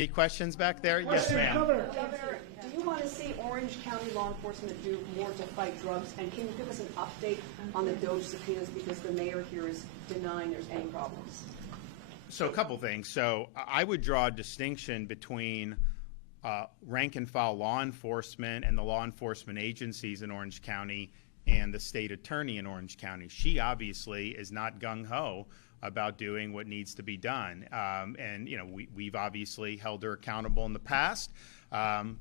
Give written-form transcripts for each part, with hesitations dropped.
Any questions back there? Yes, ma'am. Governor, do you want to see Orange County law enforcement do more to fight drugs? And can you give us an update on the DOJ subpoenas, because the mayor here is denying there's any problems? So a couple things. So I would draw a distinction between rank and file law enforcement and the law enforcement agencies in Orange County and the state attorney in Orange County. She obviously is not gung-ho about doing what needs to be done. And, you know, we've obviously held her accountable in the past.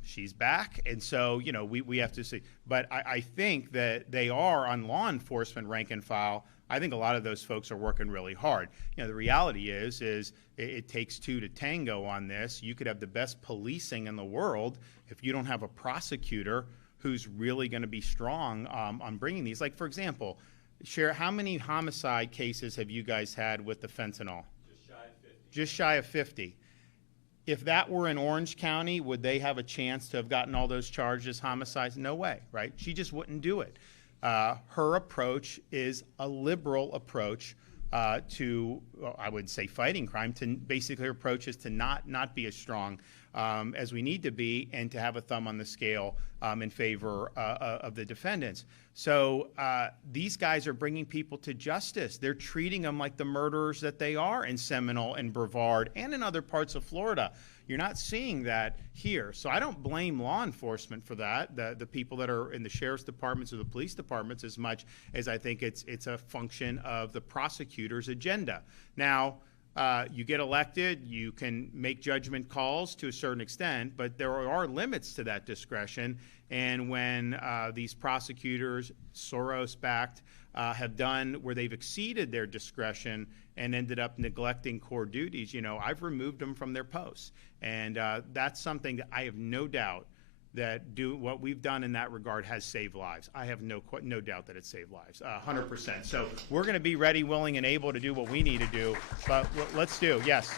She's back. And so, you know, we have to see. But I think that they are on law enforcement rank and file. I think a lot of those folks are working really hard. You know, the reality is it takes two to tango on this. You could have the best policing in the world if you don't have a prosecutor who's really going to be strong on bringing these. Like, for example, Sheriff, how many homicide cases have you guys had with the fentanyl? Just shy of 50. Just shy of 50. If that were in Orange County, would they have a chance to have gotten all those charges, homicides? No way, right? She just wouldn't do it. Her approach is a liberal approach to, I would say, fighting crime. To basically, her approach is to not be as strong as we need to be, and to have a thumb on the scale in favor of the defendants. So these guys are bringing people to justice. They're treating them like the murderers that they are in Seminole and Brevard and in other parts of Florida. You're not seeing that here. So I don't blame law enforcement for that, the people that are in the sheriff's departments or the police departments, as much as I think it's a function of the prosecutor's agenda. Now, you get elected, you can make judgment calls to a certain extent, but there are limits to that discretion. And when these prosecutors, Soros-backed, have done where they've exceeded their discretion and ended up neglecting core duties, you know, I've removed them from their posts. And that's something that I have no doubt that what we've done in that regard has saved lives. I have no doubt that it's saved lives, 100%. So we're going to be ready, willing, and able to do what we need to do. But let's do, yes.